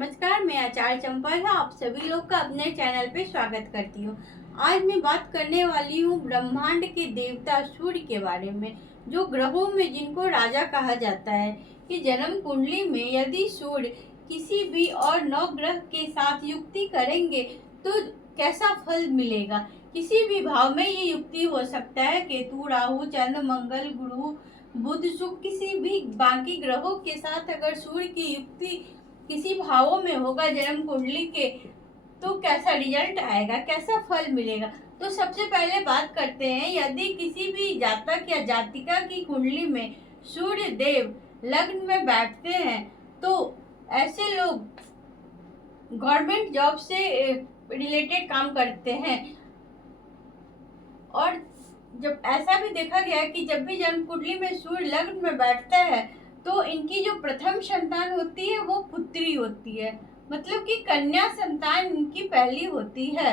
नमस्कार, मैं आचार्य चंपा झा आप सभी लोग का अपने चैनल पे स्वागत करती हूँ। आज मैं बात करने वाली हूँ ब्रह्मांड के देवता सूर्य के बारे में, जो ग्रहों में जिनको राजा कहा जाता है कि जन्म कुंडली में यदि सूर्य किसी भी और 9 ग्रह के साथ युक्ति करेंगे तो कैसा फल मिलेगा। किसी भी भाव में ये युक्ति हो सकता है। केतु, राहु, चंद्र, मंगल, गुरु, बुध, शुक्र, किसी भी बाकी ग्रहों के साथ अगर सूर्य की युक्ति किसी भावों में होगा जन्म कुंडली के, तो कैसा रिजल्ट आएगा, कैसा फल मिलेगा। तो सबसे पहले बात करते हैं, यदि किसी भी जातक या जातिका की कुंडली में सूर्य देव लग्न में बैठते हैं तो ऐसे लोग गवर्नमेंट जॉब से रिलेटेड काम करते हैं। और जब ऐसा भी देखा गया कि जब भी जन्म कुंडली में सूर्य लग्न में बैठता है तो इनकी जो प्रथम संतान होती है वो पुत्री होती है, मतलब कि कन्या संतान इनकी पहली होती है।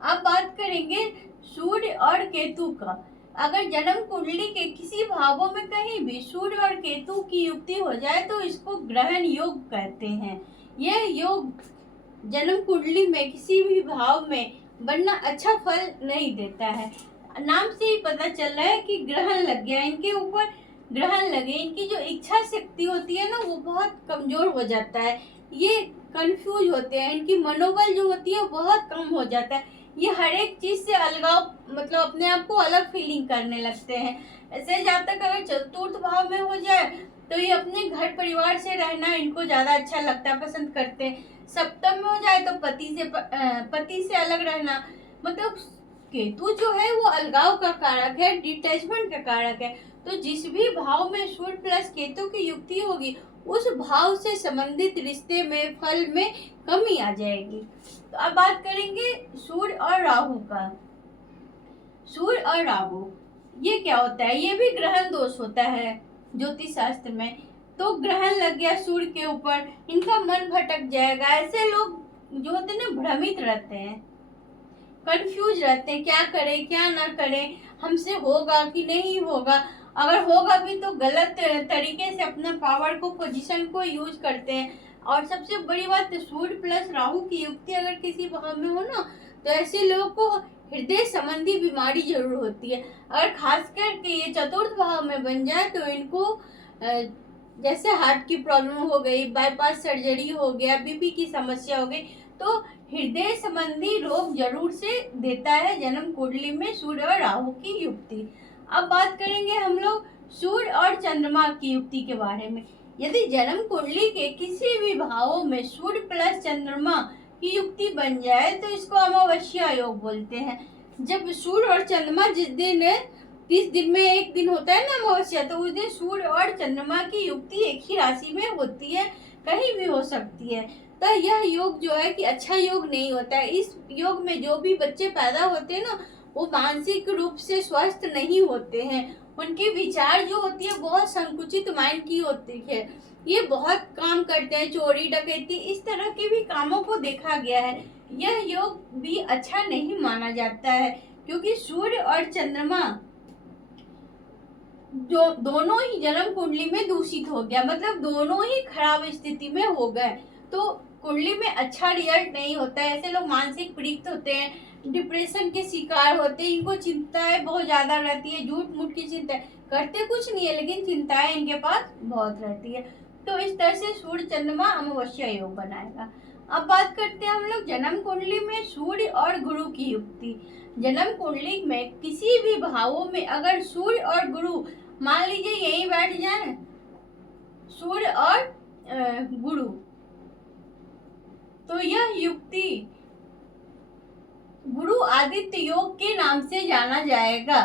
अब बात करेंगे सूर्य और केतु का। अगर जन्म कुंडली के किसी भावों में कहीं भी सूर्य और केतु की युक्ति हो जाए तो इसको ग्रहण योग कहते हैं। यह योग जन्म कुंडली में किसी भी भाव में बनना अच्छा फल नहीं देता है। नाम से ही पता चल रहा है कि ग्रहण लग गया, इनके ऊपर ग्रहण लगे, इनकी जो इच्छा शक्ति होती है ना वो बहुत कमजोर हो जाता है। ये कंफ्यूज होते हैं, इनकी मनोबल जो होती है बहुत कम हो जाता है। ये हर एक चीज से अलगाव, मतलब अपने आप को अलग फीलिंग करने लगते हैं। ऐसे जातक अगर चतुर्थ भाव में हो जाए तो ये अपने घर परिवार से रहना इनको ज्यादा अच्छा लगता है, पसंद करते हैं। सप्तम में हो जाए तो पति से अलग रहना, मतलब केतु जो है वो अलगाव का कारक है, डिटैचमेंट का कारक है। तो जिस भी भाव में सूर्य प्लस केतु की युक्ति होगी उस भाव से संबंधित रिश्ते में, फल में कमी आ जाएगी। तो अब बात करेंगे सूर्य और राहु का। सूर्य और राहु ये क्या होता है, ये भी ग्रहण दोष होता है ज्योतिष शास्त्र में। तो ग्रहण लग गया सूर्य के ऊपर, इनका मन भटक जाएगा। ऐसे लोग जो होते हैं ना भ्रमित रहते हैं, कंफ्यूज रहते हैं, क्या करें क्या ना करें, हमसे होगा कि नहीं होगा। अगर होगा भी तो गलत तरीके से अपना पावर को, पोजीशन को यूज करते हैं। और सबसे बड़ी बात, सूर्य प्लस राहु की युक्ति अगर किसी भाव में हो ना तो ऐसे लोगों को हृदय संबंधी बीमारी जरूर होती है। अगर खास करके ये चतुर्थ भाव में बन जाए तो इनको जैसे हार्ट की प्रॉब्लम हो गई, बाईपास सर्जरी हो गया, बीपी की समस्या हो गई, तो हृदय संबंधी रोग जरूर से देता है जन्म कुंडली में सूर्य और राहु की युक्ति। अब बात करेंगे हम लोग सूर्य और चंद्रमा की युक्ति के बारे में। यदि जन्म कुंडली के किसी भी भावों में सूर्य प्लस चंद्रमा की युक्ति बन जाए तो इसको अमावस्या योग बोलते हैं। जब सूर्य और चंद्रमा जिस दिन में एक दिन होता है ना अमावस्या, तो उस दिन सूर्य और चंद्रमा की युक्ति एक ही राशि में होती है, कहीं भी हो सकती है। तो यह योग जो है कि अच्छा योग नहीं होता है। इस योग में जो भी बच्चे पैदा होते हैं ना वो मानसिक रूप से स्वस्थ नहीं होते हैं। उनके विचार जो होती है बहुत संकुचित माइंड की होती है। ये बहुत काम करते हैं, चोरी डकैती इस तरह के भी कामों को देखा गया है। यह योग भी अच्छा नहीं माना जाता है क्योंकि सूर्य और चंद्रमा जो दोनों ही जन्म कुंडली में दूषित हो गया, मतलब दोनों ही खराब स्थिति में हो गए, तो कुंडली में अच्छा रिजल्ट नहीं होता है। ऐसे लोग मानसिक पीड़ित होते हैं, डिप्रेशन के शिकार होते हैं, इनको चिंताएं बहुत ज्यादा रहती है, झूठ मूठ की चिंता, करते कुछ नहीं है लेकिन चिंताएं इनके पास बहुत रहती है। तो इस तरह से सूर्य चंद्रमा अमावस्या योग बनाएगा। अब बात करते हैं हम लोग जन्म कुंडली में सूर्य और गुरु की युक्ति। जन्म कुंडली में किसी भी भावों में अगर सूर्य और गुरु मान लीजिए यहीं बैठ जाए, सूर्य और गुरु, तो यह युक्ति गुरु आदित्य योग के नाम से जाना जाएगा।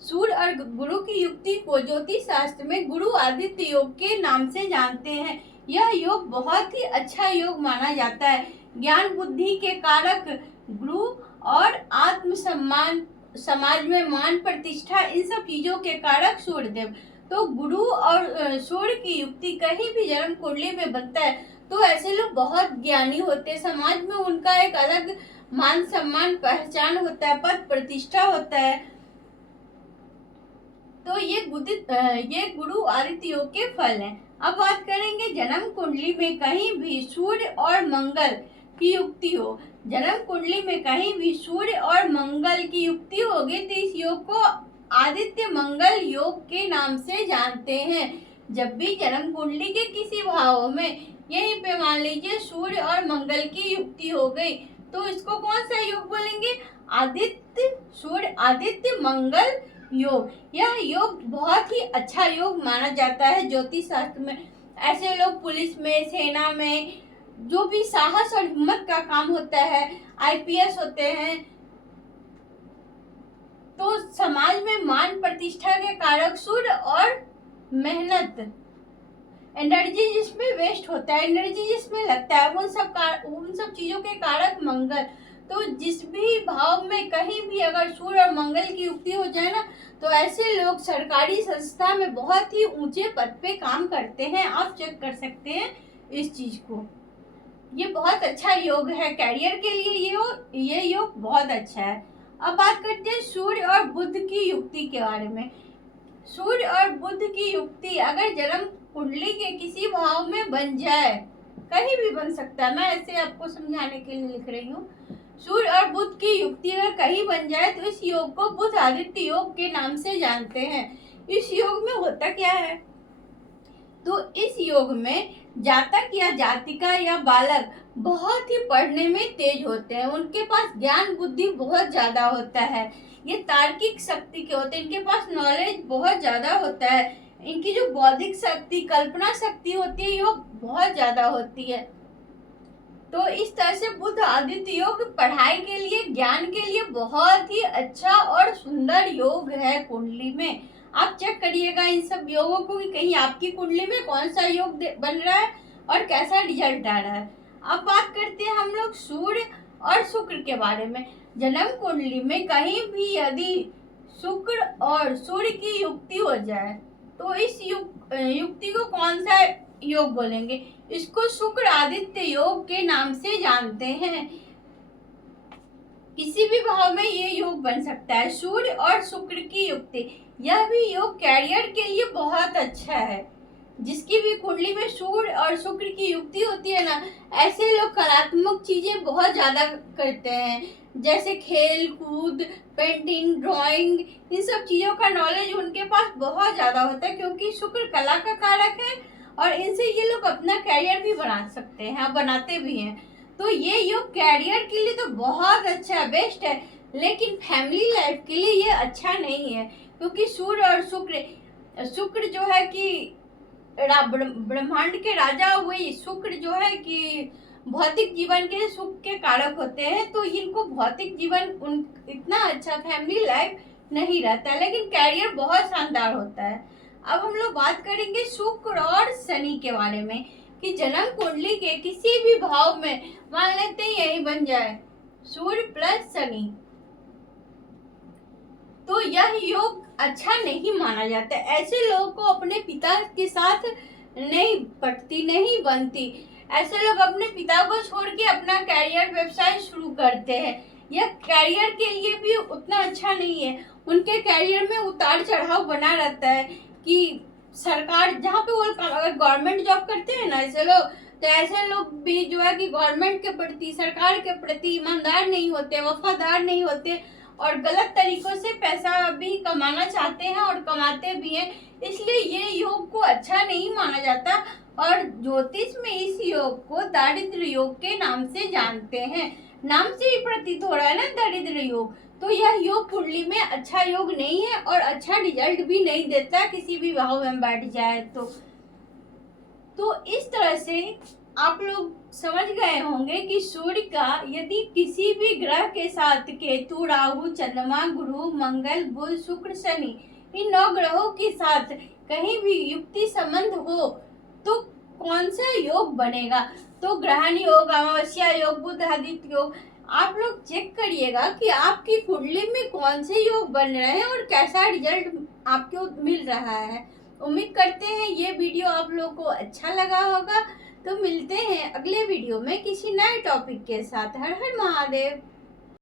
सूर्य और गुरु की युक्ति को ज्योतिष शास्त्र में गुरु आदित्य योग के नाम से जानते हैं। यह योग बहुत ही अच्छा योग माना जाता है। ज्ञान बुद्धि के कारक गुरु और आत्म सम्मान, समाज में मान प्रतिष्ठा, इन सब चीजों के कारक सूर्यदेव। तो गुरु और सूर्य की युक्ति कहीं भी जन्म कुंडली में बनता है तो ऐसे लोग बहुत ज्ञानी होते हैं, समाज में उनका एक अलग मान सम्मान पहचान होता है, पद प्रतिष्ठा होता है। तो ये गुरु आदित्य योग के फल हैं। अब बात करेंगे जन्म कुंडली में कहीं भी सूर्य और मंगल की युक्ति हो। जन्म कुंडली में कहीं भी सूर्य और मंगल की युक्ति होगी तो इस योग को आदित्य मंगल योग के नाम से जानते हैं। जब भी जन्म कुंडली के किसी भाव में, यहीं पे मान लीजिए सूर्य और मंगल की युक्ति हो गई, तो इसको कौन सा योग बोलेंगे? आदित्य सूर्य आदित्य मंगल योग। यह योग बहुत ही अच्छा योग माना जाता है ज्योतिष शास्त्र में। ऐसे लोग पुलिस में, सेना में, जो भी साहस और हिम्मत का काम होता है, आईपीएस होते हैं, तो समाज में मान प्रतिष्ठा के कारक सूर्य और मेहनत, एनर्जी जिसमें वेस्ट होता है, एनर्जी जिसमें लगता है, उन सब चीजों के कारक मंगल। तो जिस भी भाव में कहीं भी अगर सूर्य और मंगल की युक्ति हो जाए ना, तो ऐसे लोग सरकारी संस्था में बहुत ही ऊंचे पद पे काम करते हैं। आप चेक कर सकते हैं इस चीज को। ये बहुत अच्छा योग है कैरियर के लिए, ये योग बहुत अच्छा है। अब बात करते हैं सूर्य और बुध की युक्ति के बारे में। सूर्य और बुध की युक्ति अगर जन्म कुंडली के किसी भाव में बन जाए, कहीं भी बन सकता है, मैं ऐसे आपको समझाने के लिए लिख रही हूँ। सूर्य और बुध की युक्ति अगर कहीं बन जाए तो इस योग को बुध आदित्य योग के नाम से जानते हैं। इस योग में होता क्या है? तो इस योग में जातक या जातिका या बालक बहुत ही पढ़ने में तेज होते हैं, उनके पास ज्ञान बुद्धि बहुत ज्यादा होता है, ये तार्किक शक्ति के होते हैं, इनके पास नॉलेज बहुत ज्यादा होता है, इनकी जो बौद्धिक शक्ति, कल्पना शक्ति होती है, ये बहुत ज्यादा होती है। तो इस तरह से बुध आदित्य योग पढ़ाई के लिए, ज्ञान के लिए बहुत ही अच्छा और सुंदर योग है कुंडली में। आप चेक करिएगा इन सब योगों को कि कहीं आपकी कुंडली में कौन सा योग बन रहा है और कैसा रिजल्ट आ रहा है। अब बात करते हैं हम लोग सूर्य और शुक्र के बारे में। जन्म कुंडली में कहीं भी यदि शुक्र और सूर्य की युक्ति हो जाए तो इस युक्ति को कौन सा योग बोलेंगे? इसको शुक्र आदित्य योग के नाम से जानते हैं। किसी भी भाव में ये योग बन सकता है, सूर्य और शुक्र की युक्ति। यह भी योग कैरियर के लिए बहुत अच्छा है। जिसकी भी कुंडली में सूर्य और शुक्र की युक्ति होती है ना, ऐसे लोग कलात्मक चीजें बहुत ज्यादा करते हैं, जैसे खेल कूद, पेंटिंग, ड्राइंग, इन सब चीजों का नॉलेज उनके पास बहुत ज्यादा होता है, क्योंकि शुक्र कला का कारक है और इनसे ये लोग अपना कैरियर भी बना सकते हैं, बनाते भी हैं। तो ये योग कैरियर के लिए तो बहुत अच्छा है, बेस्ट है, लेकिन फैमिली लाइफ के लिए ये अच्छा नहीं है, क्योंकि सूर्य और शुक्र जो है कि ब्रह्मांड के राजा हुए, शुक्र जो है कि भौतिक जीवन के सुख के कारक होते हैं, तो इनको भौतिक जीवन इतना अच्छा फैमिली लाइफ नहीं रहता है, लेकिन कैरियर बहुत शानदार होता है। अब हम लोग बात करेंगे शुक्र और शनि के बारे में कि जन्म कुंडली के किसी भी भाव में मान लेते हैं यही बन जाए सूर्य प्लस शनि, तो यह योग अच्छा नहीं माना जाता। ऐसे लोगों को अपने पिता के साथ नहीं पटती, नहीं बनती। ऐसे लोग अपने पिता को छोड़ के अपना कैरियर व्यवसाय शुरू करते हैं। यह कैरियर के लिए भी उतना अच्छा नहीं है। उनके कैरियर में उतार चढ़ाव बना रहता है कि सरकार जहाँ पे वो अगर गवर्नमेंट जॉब करते हैं ना ऐसे लोग, तो ऐसे लोग भी जो है कि गवर्नमेंट के प्रति, सरकार के प्रति ईमानदार नहीं होते, वफादार नहीं होते और गलत तरीकों से पैसा भी कमाना चाहते हैं और कमाते भी हैं। इसलिए ये योग को अच्छा नहीं माना जाता और ज्योतिष में इस योग को दारिद्र योग के नाम से जानते हैं। नाम से ही प्रतीत हो रहा है ना दारिद्र योग, तो यह योग कुंडली में अच्छा योग नहीं है और अच्छा रिजल्ट भी नहीं देता किसी भी भाव में बैठ जाए तो इस तरह से आप लोग समझ गए होंगे कि सूर्य का यदि किसी भी ग्रह के साथ केतु, राहु, चंद्रमा, गुरु, मंगल, बुध, शुक्र, शनि, इन 9 ग्रहों के साथ कहीं भी युक्ति संबंध हो तो कौन सा योग बनेगा? तो ग्रहण योग, अमावस्या योग, बुध आदित्य योग। आप लोग चेक करिएगा कि आपकी कुंडली में कौन से योग बन रहे हैं और कैसा रिजल्ट आपको मिल रहा है। उम्मीद करते हैं ये वीडियो आप लोग को अच्छा लगा होगा। तो मिलते हैं अगले वीडियो में किसी नए टॉपिक के साथ। हर हर महादेव।